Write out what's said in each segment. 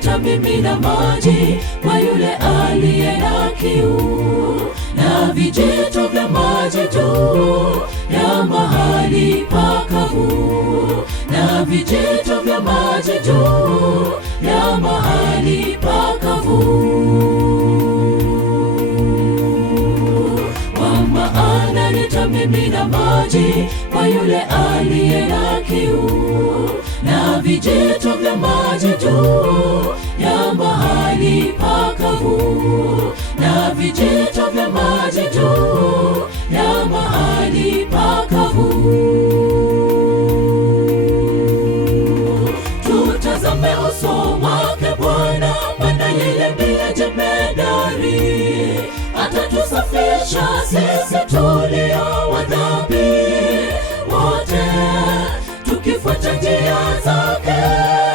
nitamimina maji kwa yule aliye na kiu, na vijito vya maji juu ya mahali pakavu, na vijito vya maji juu ya mahali pakavu. Kwa maana nitamimina maji kwa yule aliye na kiu, na vijito vya maji juu ya mahali pakavu, na vijito vya maji juu ya mahali pakavu. Tutazame uso wake Bwana, maana yeye ndiye jemedari, atatusafisha sisi tulio wa dhambi wote, tukifuata njia zake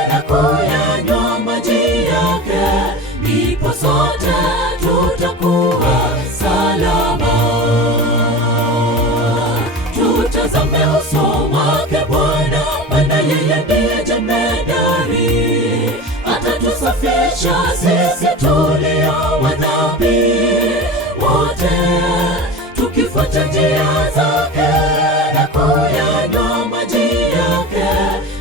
na kuyanywa maji yake, ndipo sote tutakuwa salama. Tutazame uso wake Bwana, maana yeye ndiye jemedari, atatusafisha sisi tulio wa dhambi wote, tukifuata njia zake na kuyanywa maji yake,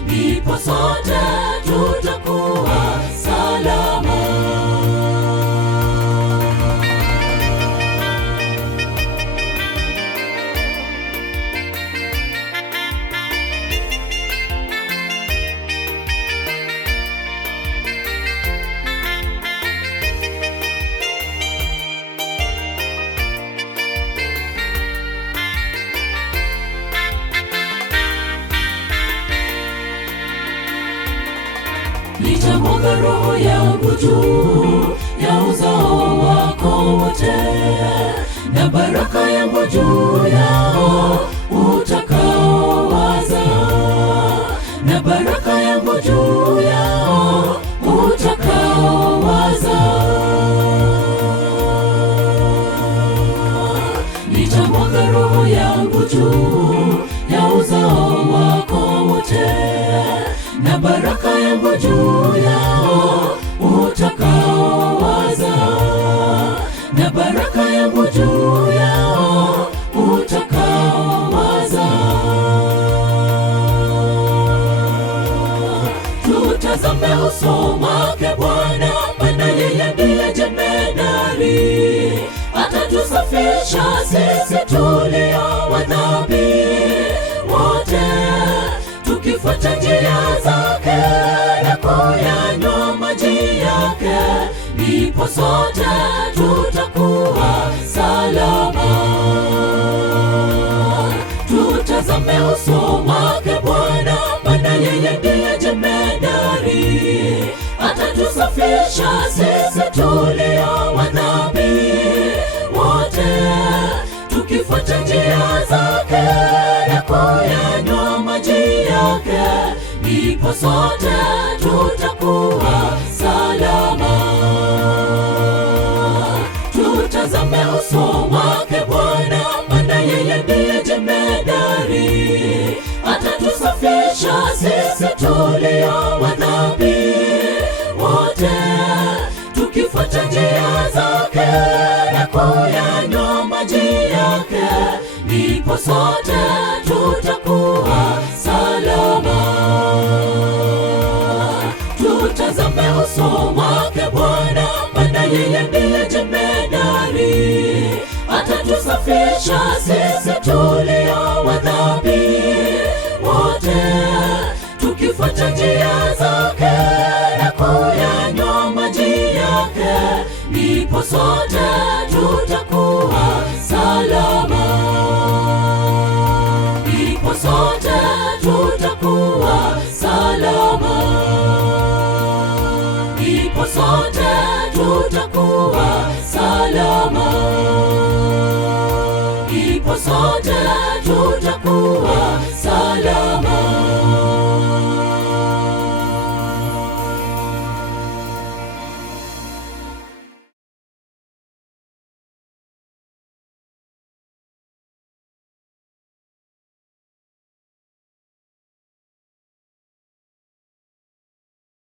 ndipo sote tutakuwa salama. Nitamwaga roho yangu juu ya uzao wako wote, na baraka yangu juu yao utakaowaza, na baraka yangu juu yao utakaowaza. Nitamwaga roho yangu juu ya uzao wako wote, na baraka yangu juu yao utakaowaza, na baraka yangu juu yao utakaowaza. Tutazame uso wake Bwana, maana yeye ndiye jemedari, atatusafisha sisi tulio wa dhambi wote, tukifuata njia zake na kuyanywa maji yake, ndipo sote tutakuwa salama. Tutazame uso wake Bwana, maana yeye ndiye jemedari, atatusafisha sisi tulio wa dhambi wote, tukifuata njia zake na kuyanywa maji yake, ndipo sote tutakuwa salama. Tutazame uso wake Bwana, maana yeye ndiye jemedari, atatusafisha sisi tulio wa dhambi wote, tukifuata njia zake na kuyanywa maji yake, ndipo sote tutakuwa salama. Tutazame uso wake Bwana, maana yeye ndiye jemedari, atatusafisha sisi tulio